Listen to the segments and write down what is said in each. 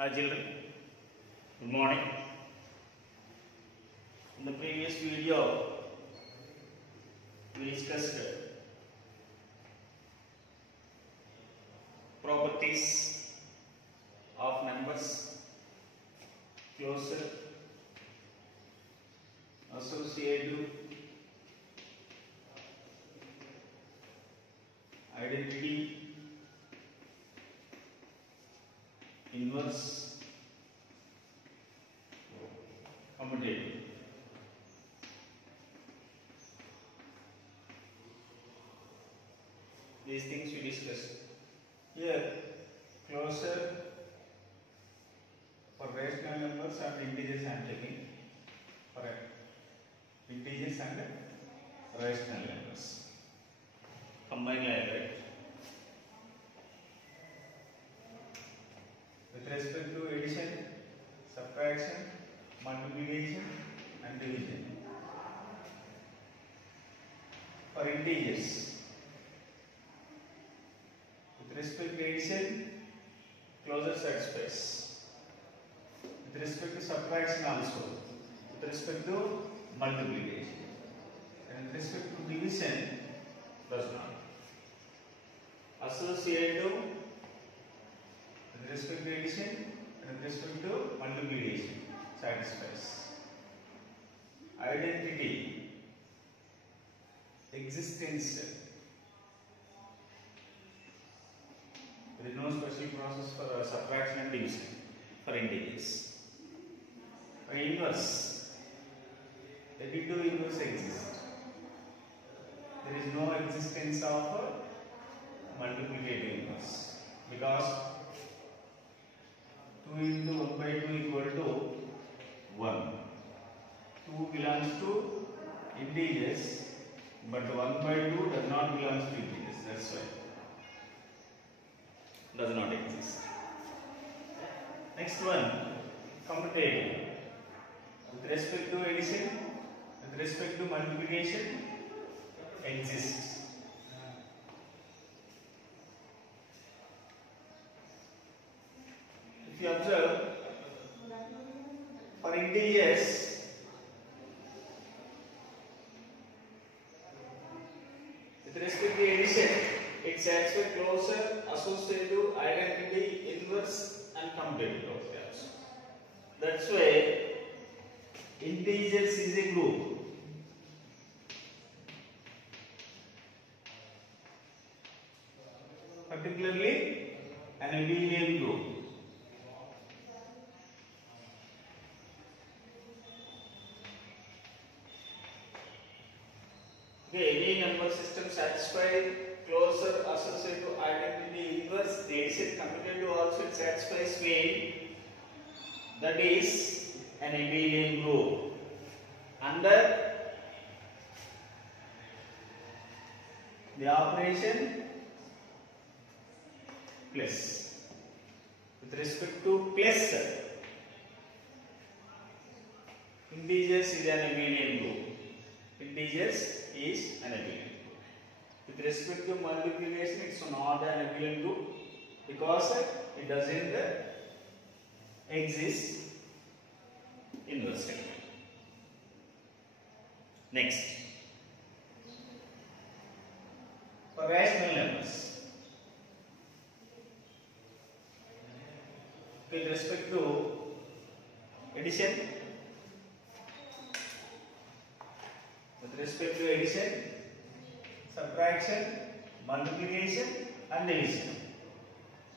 Hi children, good morning. In the previous video, we discussed properties of numbers, closure, associative, identity, inverse, commutative. These things we discussed. Here, closure for rational numbers and integers I am taking. For integers and rational numbers. Combine like that. With respect to addition, subtraction, multiplication and division. For integers, with respect to addition, closure satisfies. With respect to subtraction also. With respect to multiplication. And with respect to division, does not. Associative, with respect to addition and with respect to multiplication, satisfies. Identity, existence. There is no special process for subtraction and division for integers. For inverse, additive inverse exists. There is no existence of multiplicative inverse because 2 into 1 by 2 equal to 1. 2 belongs to integers, but 1 by 2 does not belong to integers. That's why does not exist. Next one, commutative. With respect to addition, with respect to multiplication, exists. If you observe, for integers, with respect to addition, it satisfies closure, associative, identity, inverse, and commutative closure. That's why integers is a group. Particularly an abelian group. Okay, any number system satisfies closure, associative, identity, inverse, the addition commutative also it satisfies when that is an abelian group under the operation plus. With respect to plus, integers is an abelian group. Integers is an abelian group. With respect to multiplication, it's not an abelian group because it doesn't exist inversely. Next, for rational numbers, with respect to addition, with respect to addition, subtraction, multiplication and division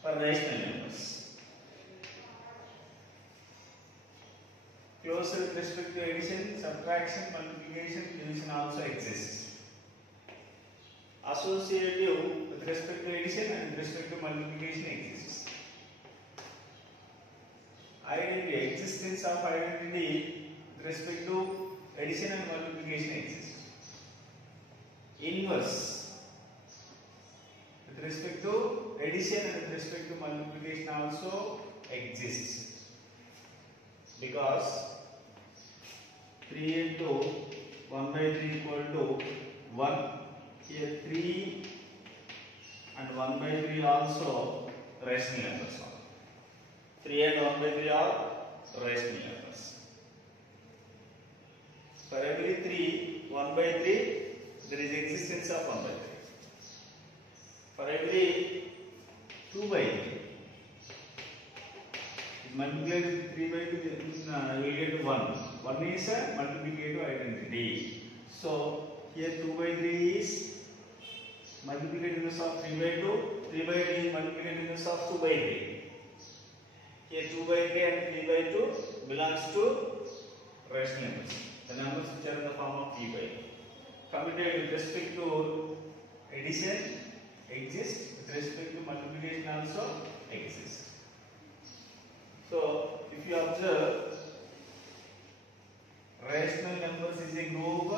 for rational numbers. Closure with respect to addition, subtraction, multiplication, division also exists. Associative with respect to addition and with respect to multiplication exists. Identity, existence of identity with respect to addition and multiplication exists. Inverse with respect to addition and with respect to multiplication also exists. Because 3 into 1 by 3 equal to 1. Here 3 and 1 by 3 also rational numbers. 3 and 1 by 3 are rational numbers. For every 3, 1 by 3, there is existence of 1 by 3. For every 2 by 3, multiplied with 3 by 2, you will get 1. 1 is a multiplicative identity. So, here 2 by 3 is multiplicativeness of 3 by 2, 3 by 3 is multiplicativeness of 2 by 3. Here 2 by 3 and 3 by 2 belongs to rational numbers. The numbers which are in the form of 3 by 2. Computed with respect to addition exists, with respect to multiplication also exists. So, if you observe, rational numbers is a group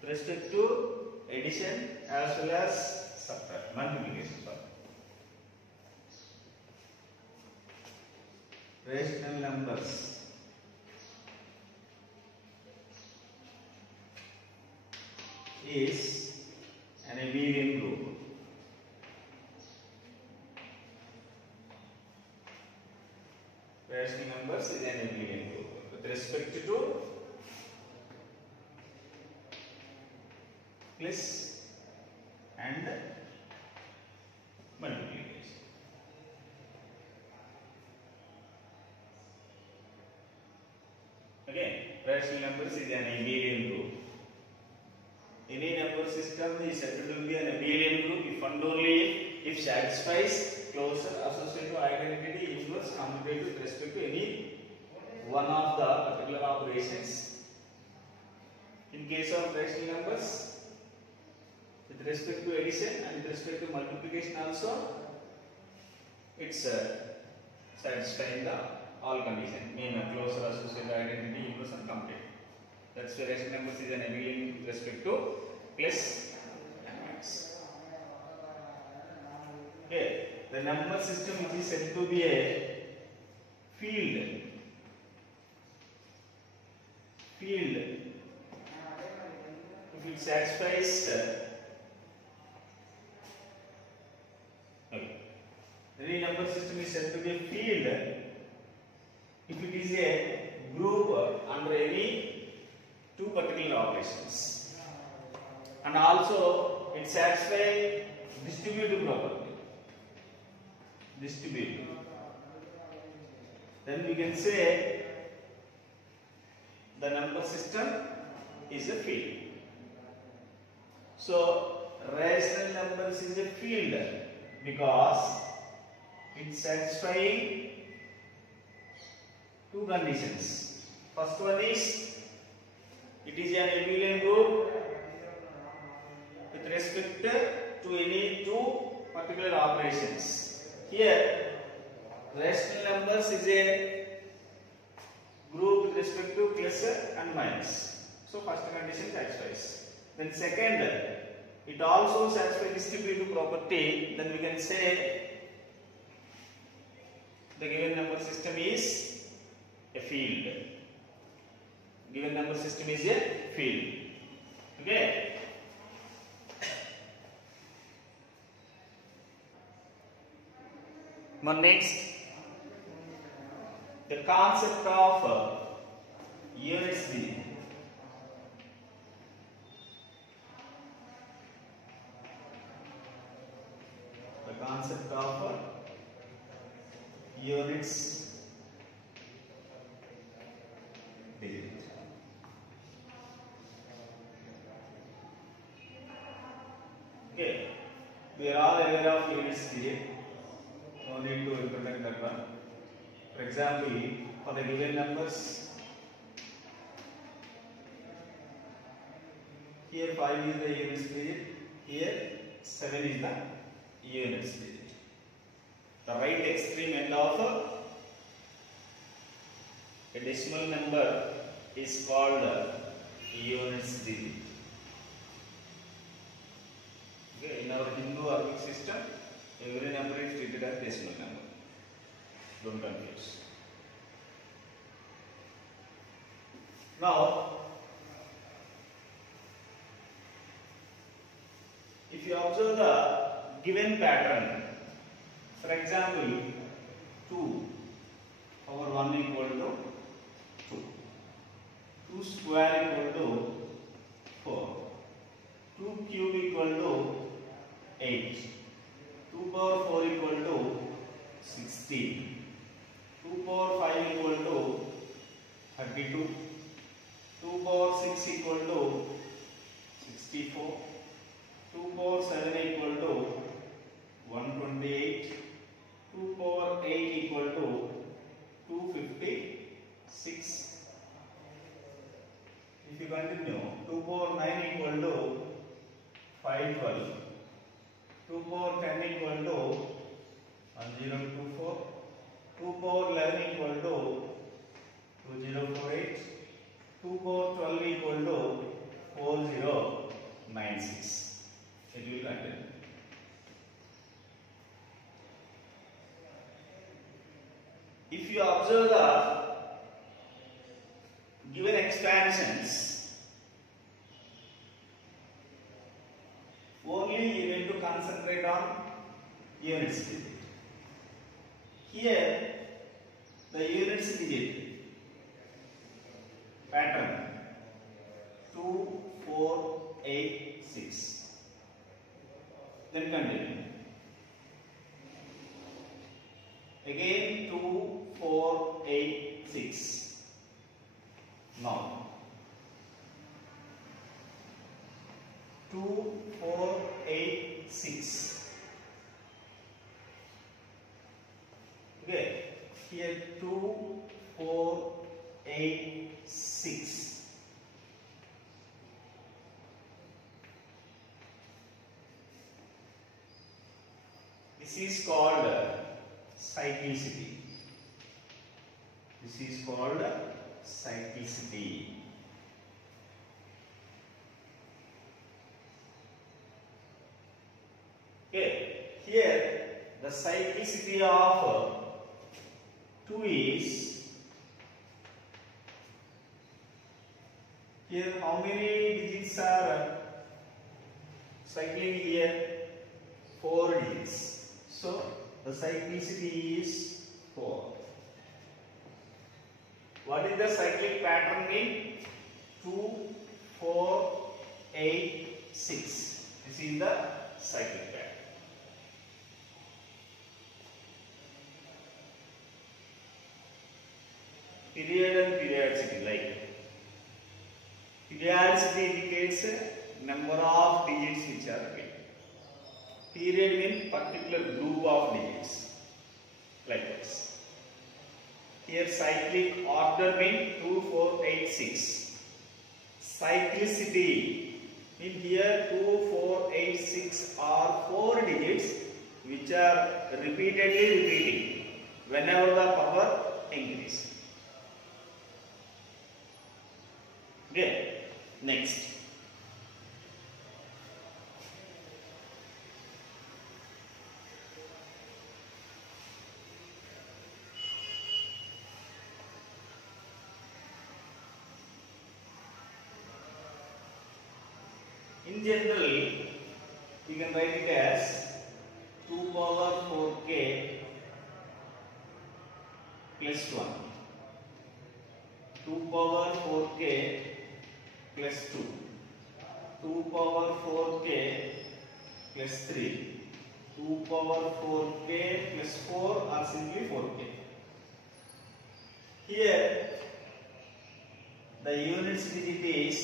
with respect to addition as well as subtraction, multiplication. Rational numbers is an abelian group. Rational numbers is an abelian group with respect to plus and multiplication. Again, rational numbers is an abelian group. Any number system is said to be an abelian group if and only if satisfies closure associative identity inverse commutative with respect to any one of the particular operations. In case of rational numbers, with respect to addition and with respect to multiplication also, it's satisfying the all conditions, mean a closure associative identity inverse and commutative. That's why rational numbers is an abelian with respect to plus and minus. Okay, the number system which is said to be a field. If it satisfies any number system is said to be a field if it is a group under any two particular operations, and also it satisfies distributive property. Then we can say the number system is a field. So rational numbers is a field because it satisfies two conditions. First one is it is an abelian group with respect to any two particular operations. Here, rational numbers is a group with respect to plus and minus. So, first condition satisfies. Then second, it also satisfies distributive property. Then we can say the given number system is a field. Given number system is a field. Okay. Now next, the concept of units digit. The concept of units digit. Okay, we are all aware of units digit. No need to implement that one. For example, for the given numbers, here 5 is the units digit, here 7 is the units digit. The right extreme end of a decimal number is called units digit. Okay, in our Hindu Arabic system, every number is treated as decimal number. Don't confuse. Now, if you observe the given pattern, for For example, 2 power 1 equal to 2. 2 square equal to 4. 2 cube equal to 8. 2 power 4 equal to 16. 2 power 5 equal to 32. 2 power 6 equal to 64. 2 power 7 equal to 128. 2 power 8 equal to 256. If you continue, 2 power 9 equal to 512. 2 power 10 equal to 1024. 2 power 11 equal to 2048. 2 power 12 equal to 4096. It will continue. If you observe the given expansions, only you need to concentrate on units digit. Here, the units digit pattern 2, 4, 8, 6. Then continue. Again 2, 4, 8, 6. Now 2, 4, 8, 6. Okay. Here 2, 4, 8, 6. This is called cyclicity. This is called cyclicity. Okay, here the cyclicity of 2 is, here how many digits are cycling here? 4 digits. So the cyclicity is 4. What is the cyclic pattern mean? 2, 4, 8, 6. This is the cyclic pattern. Period and periodicity, like periodicity indicates number of digits which are repeated. Period means particular group of digits, like this. Here cyclic order means 2, 4, 8, 6. Cyclicity means here 2, 4, 8, 6 are 4 digits which are repeatedly repeating whenever the power increases. Okay, next. In general, you can write it as 2 power 4k plus 1. 2 power 4k plus 2. 2 power 4k plus 3. 2 power 4k plus 4 or simply 4k. Here, the units digit is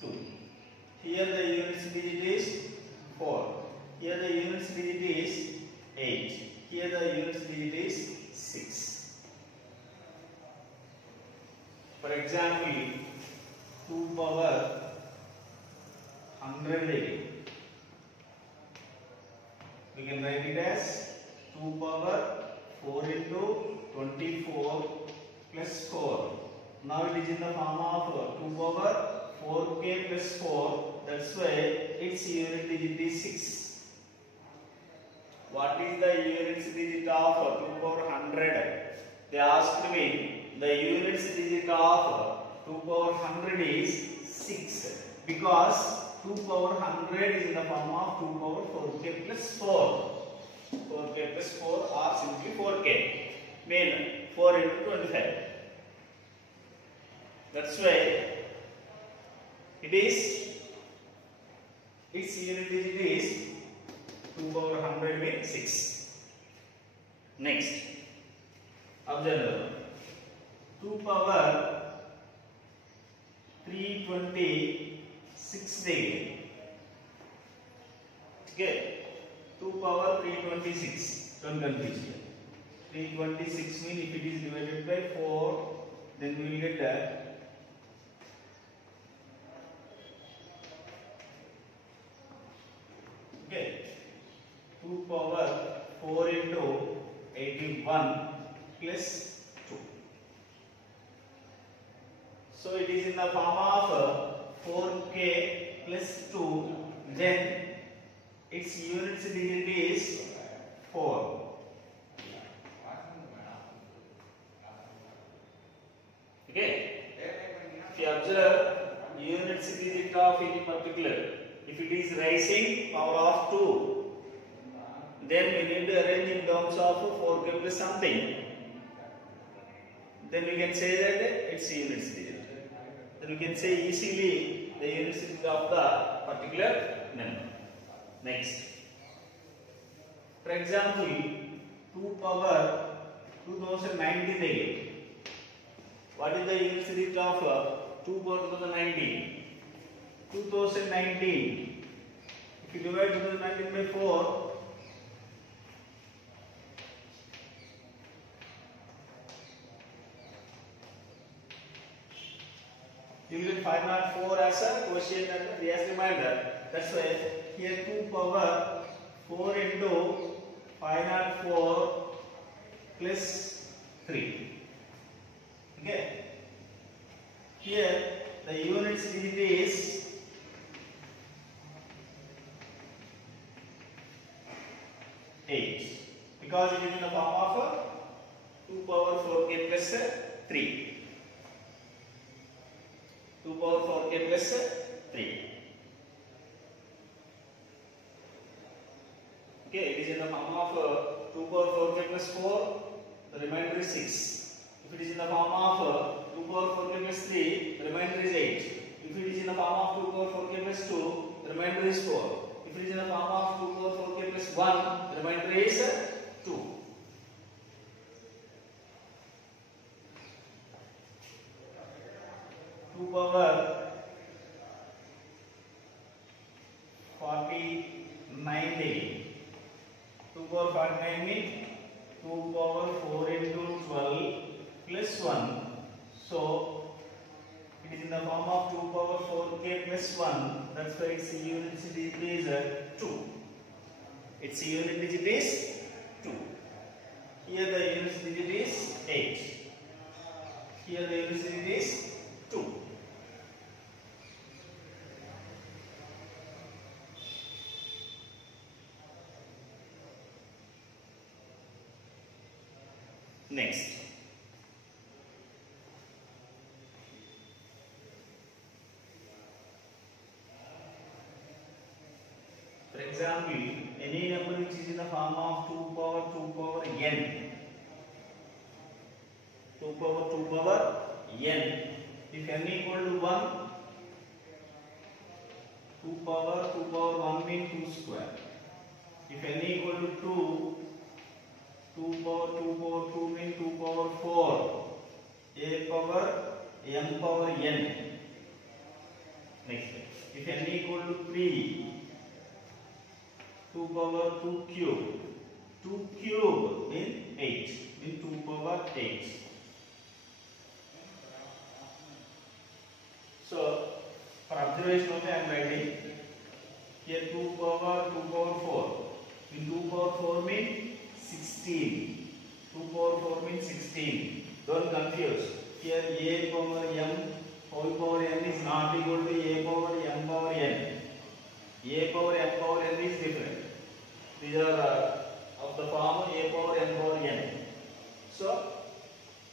2. Here the units digit is 4. Here the units digit is 8. Here the units digit is 6. For example, 2 power 100. We can write it as 2 power 4 into 24 plus 4. Now it is in the form of 2 power 4k plus 4. That's why its unit digit is 6. What is the units digit of 2 power 100? They asked me the units digit of 2 power 100 is 6 because 2 power 100 is in the form of 2 power 4k plus 4. 4k plus 4 or simply 4k. Mean 4 into 25. That's why it is, its unit digit is 2 power 100 means 6. Next, observe 2 power 326 degree. Okay, 2 power 326. Don't confuse here. 326 means if it is divided by 4, then we will get that. Okay, 2 power 4 into 81 plus 2. So it is in the form of 4k plus 2. Then its units digit is 4. Okay. If you observe units digit of any particular, if it is rising power of 2, then we need to arrange in terms of 4k plus something. Then we can say that it's units digit. Then we can say easily the units digit of the particular number. Next, for example, 2 power 2090 again. What is the units digit of 2 power 2019? 2019. If you divide 2019 by 4, you will get 504 as a quotient and as reminder. That's why here 2 power 4 into 504 plus 3. Okay. Here the units digit is 8 because it is in the form of 2 power 4k plus 3. 2 power 4k plus 3. Okay, it is in the form of 2 power 4k plus 4, the remainder is 6. If it is in the form of 2 power 4k plus 3, the remainder is 8. If it is in the form of 2 power 4k plus 2, the remainder is 4. If it is in the form of 2 power 4k plus 1, the remainder is 2. Power 49 degree. 2 power 49 means 2 power 4 into 12 plus 1. So it is in the form of 2 power 4k plus 1. That's why its unit digit is 2. Its unit digit is 2. Here the unit digit is 8. Here the unit digit is 2. Next, for example, any number which is in the form of 2 power n, 2 power n, if n equal to 1, 2 power 1 means 2 square. If n equal to 2, 2 power 2 means 2 power 4. A power m power n. Next, if n equal to 3, 2 power 2 cube. 2 cube means 8. Means 2 power 8. So, for observation only I am writing. Here 2 power 4. In 2 power 4 means 16. 2 power 4 means 16. Don't confuse. Here a power m whole power n is not equal to a power m power n. A power m power n is different. These are of the form a power m power n. So,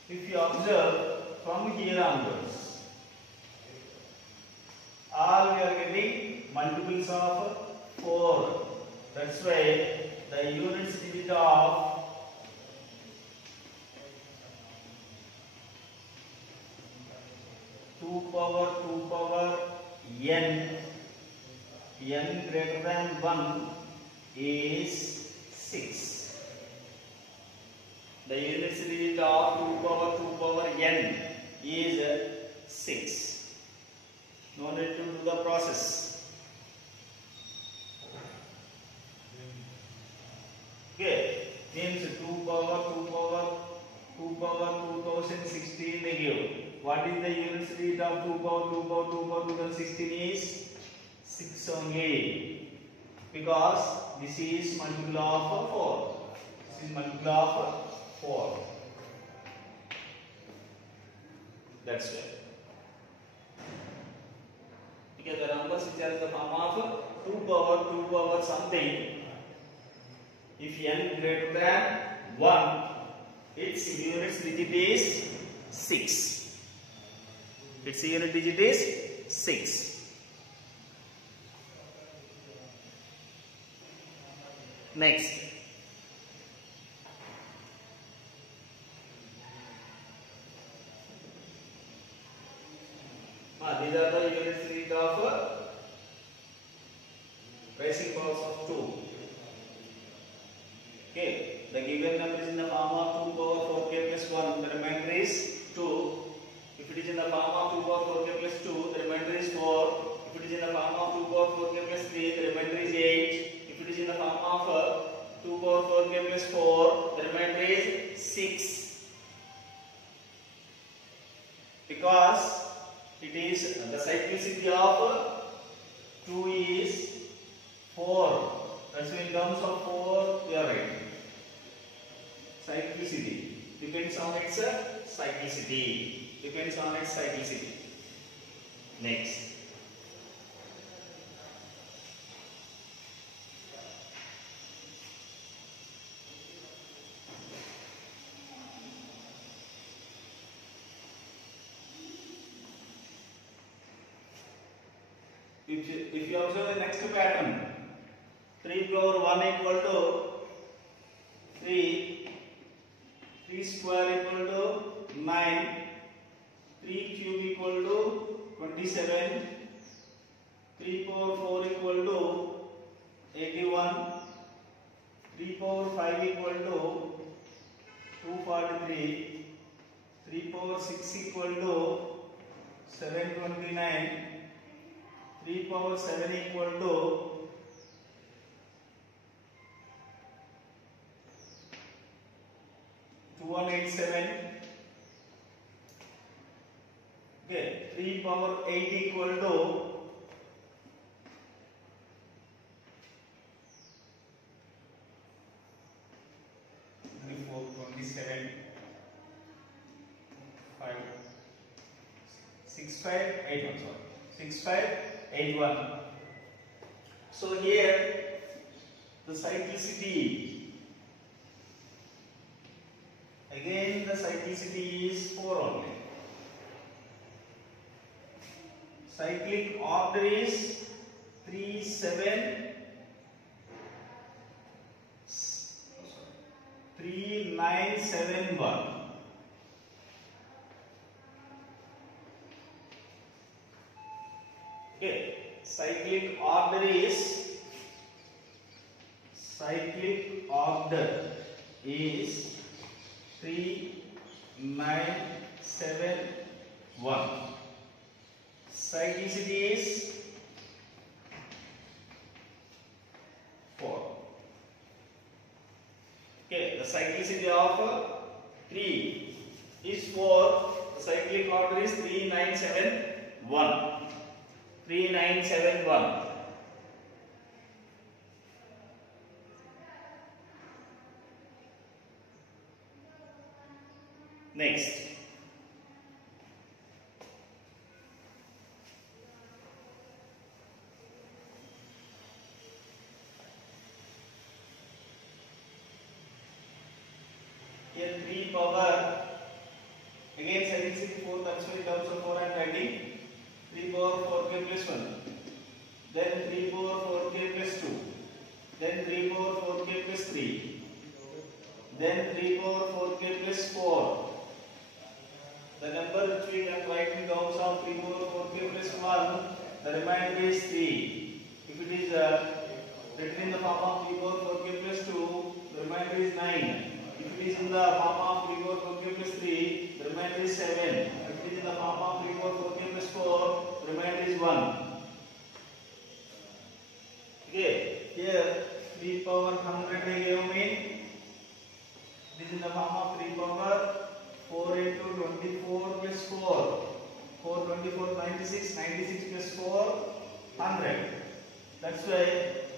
if you observe from here onwards, all we are getting multiples of 4. That's why the units digit of 2 power n greater than 1 is 6. The units digit of 2 power n is 6. No need to do the process. Okay, means 2 power 2016 they give. What is the units digit of 2 power 2016 is 6 only, because this is multiple of 4. This is multiple of 4. That's why. Because the numbers which are in the form of 2 power something, if n greater than 1, its units digit is 6. Its unit digit is 6. Next. These are the units digit of rising powers of 2. Okay, the given number is in the form of 2 power 4k plus 1. The remainder is 2. If it is in the form of 2 power 4k plus 2, the remainder is 4. If it is in the form of 2 power 4k plus 3, the remainder is 8. If it is in the form of 2 power 4k plus 4, the remainder is 6. Because it is the cyclicity of 2 is 4. That's why in terms of 4 we are right. Cyclicity depends on its cyclicity. Depends on its cyclicity. Next. If you observe the next pattern, 3 power 1 equal to 3, 3 square equal to 9, 3 cube equal to 27, 3 power 4 equal to 81, 3 power 5 equal to 243, 3 power 6 equal to 729, 3 power 7 equal to 2187. Okay, 3 power 8 equal to 27, 5, 6, 5, 8, 1, sorry. 6, 5, 8, 1. So here the cyclicity, again the cyclicity is 4 only. Cyclic order is 3, 7, 3, 9, 7, 1. Okay, cyclic order is 3, 9, 7, 1. Cyclicity is 4. Okay, the cyclicity of 3 is 4. The cyclic order is 3, 9, 7, 1. 3, 9, 7, 1. Next. Here 3 power, again cyclicity 4 comes in terms of 4 and 30. 3 power 4k plus 1. Then 3 power then 3 power 4k plus 3, then 3 power 4k plus 4. The number which we can write in terms of 3 power 4k plus 1, the remainder is 3. If it is written in the form of 3 power 4k plus 2, the remainder is 9. If it is in the form of 3 power 4k plus 3, the remainder is 7. If it is in the form of 3 power 4k plus 4, the remainder is 1. Okay, here 3 power 100 I gave me. This is in the form of 3 power 4 into 24 plus 4. 4, 24, 96. 96 plus 4, 100. That's why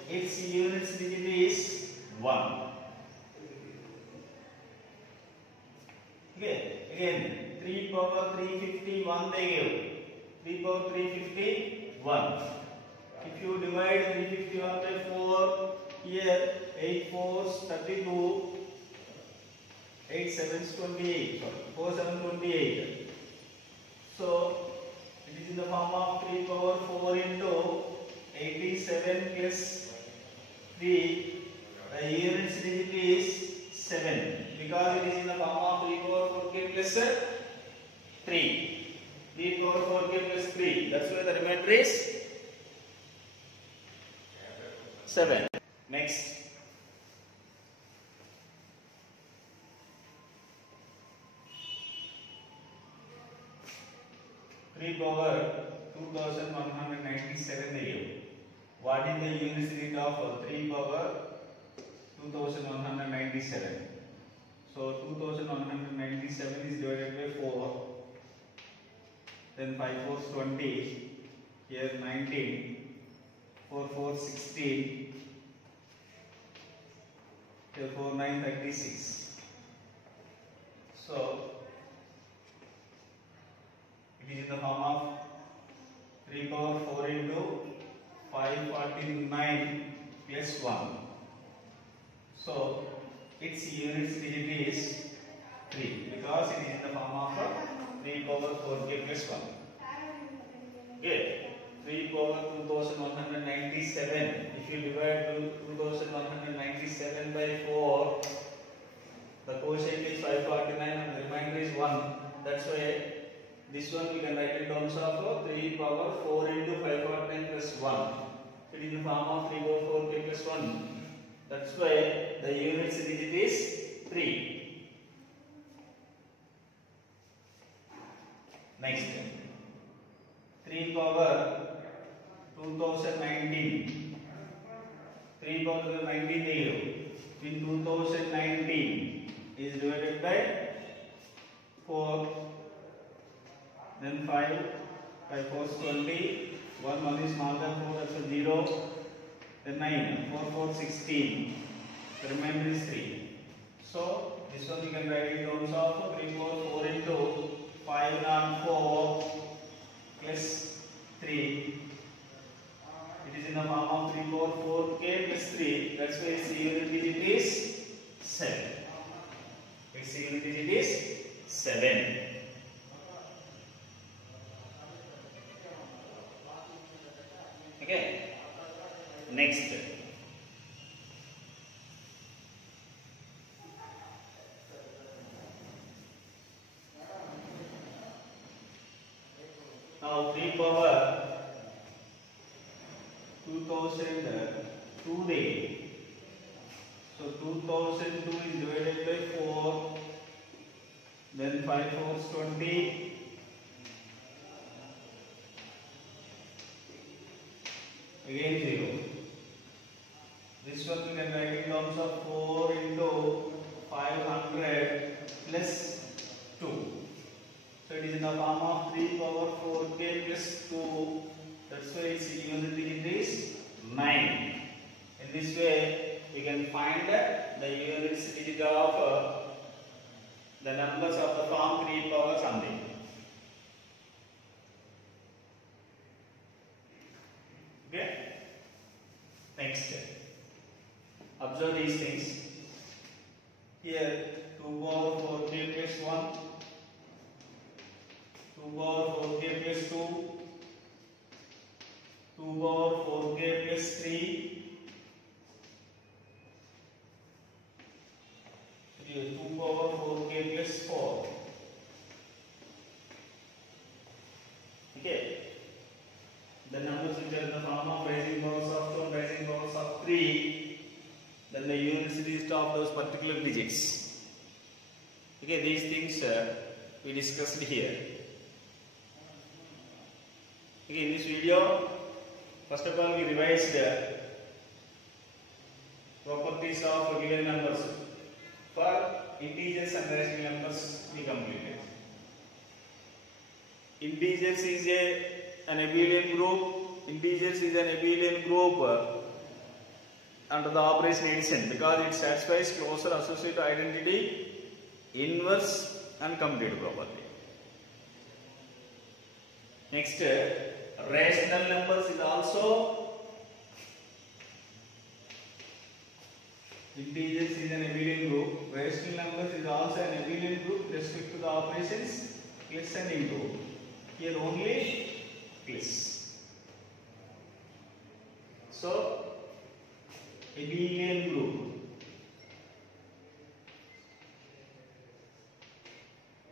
its units digit is 1. Okay, again 3 power 351 they give. 3 power 351. If you divide 351 by 4, here 8 4s 32, 8 7s 28, 4 7 28. So it is in the form of 3 power 4 into 87 plus 3. The units digit is 7 because it is in the form of 3 power 4k plus 3. 3 power 4k plus 3. That's why the remainder is 7. Next. Three power 2197 again. What is the unit digit of 3 power 2197? So 2197 is divided by 4. Then 5 4s 20. Here 19. 4 4 16. Here 4 9 36. So it is in the form of 3 power 4 into 549 plus 1. So its units digit is 3 because it is in the form of 3 power 4k plus 1. Okay. 3 power 2197. If you divide 2197 by 4, the quotient is 549 and the remainder is 1. That's why this one we can write in terms of 3 power 4 into 549 plus 1. It is in the form of 3 power 4k plus 1. That's why the units digit is 3. Next. 3 power 2019. 3 power 2019 in 2019 is divided by 4, then 5, 5 4 is 20, 1 is smaller than 4, that's a 0, then 9, 4 4 16, the remainder is 3. So this one you can write in terms of 3 power 4 into 504 plus 3. It is in the form of 3 power 4k plus 3. That's why its unit digit is 7. Its unit digit is 7. Okay. Next. Now 3 power 2002 day. So 2002 is divided by 4, then 5 4 is 20, again 0. This one we can write in terms of 4 into 500 plus 2. So it is in the form of 3 power 4k plus 2. That's why its unit digit is 9. In this way, we can find the units digit of the numbers of the form 3 power something. Okay. Next. Observe these things. Here 2 power 4k plus 1, 2 power 4k plus 2, 2 power 4k plus 3, 2 power 4k plus 4. Okay. The numbers which are in the form of rising powers of 2 and rising powers of 3, then the unit series of those particular digits. Okay, these things we discussed here. Okay, in this video, first of all we revised properties of given numbers. For integers and rational numbers we completed. Integers is an abelian group. Integers is an abelian group under the operation addition because it satisfies closer associative identity, inverse and commutative property. Next, rational numbers is also integers is an abelian group. Rational numbers is also an abelian group with respect to the operations plus and into. Here only plus. So abelian group.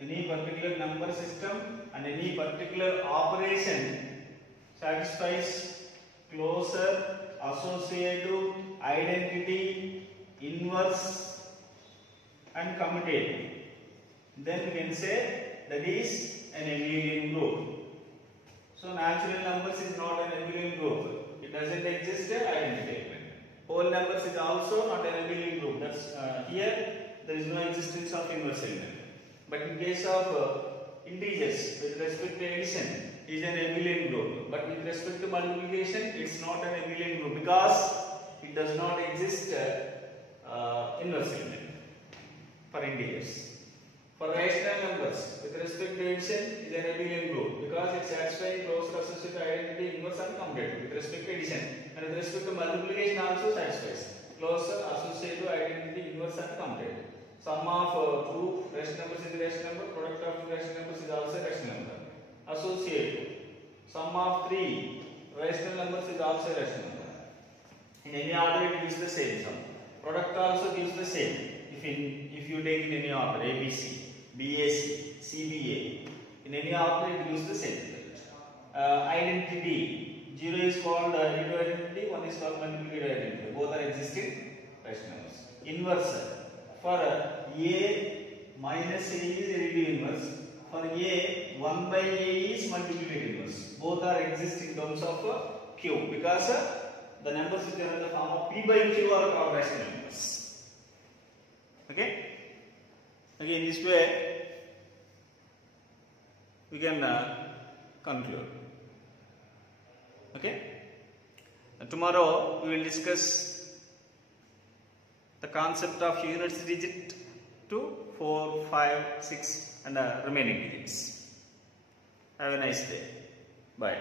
Any particular number system and any particular operation satisfies closer associative identity, inverse and commutative. Then we can say that is an abelian group. So natural numbers is not an abelian group. It doesn't exist an identity element. Whole numbers is also not an abelian group. That's here there is no existence of inverse element. But in case of integers with respect to addition is an abelian group. But with respect to multiplication it's not an abelian group because it does not exist inverse element for integers. For rational numbers with respect to addition is an abelian group because it satisfies closer associative identity, inverse and commutative with respect to addition, and with respect to multiplication also satisfies closer associative identity, inverse and commutative. Sum of two rational numbers is a rational number, product of two rational numbers is also a rational number. Associative. Sum of three rational numbers is also a rational number. In any order it gives the same sum. Product also gives the same. If you take in any order ABC, BAC, CBA, in any order it gives the same result. Identity. 0 is called additive identity, 1 is called multiplicative identity. Both are existing rational numbers. Inverse. For A minus A is additive inverse. For A 1 by A is multiplicative inverse. Both are exist in terms of Q because the numbers which are in the form of P by Q are called rational numbers. Okay? Again, this way we can conclude. Okay? And tomorrow we will discuss the concept of units digit 2, 4, 5, 6 and remaining digits. Have a nice day. Bye.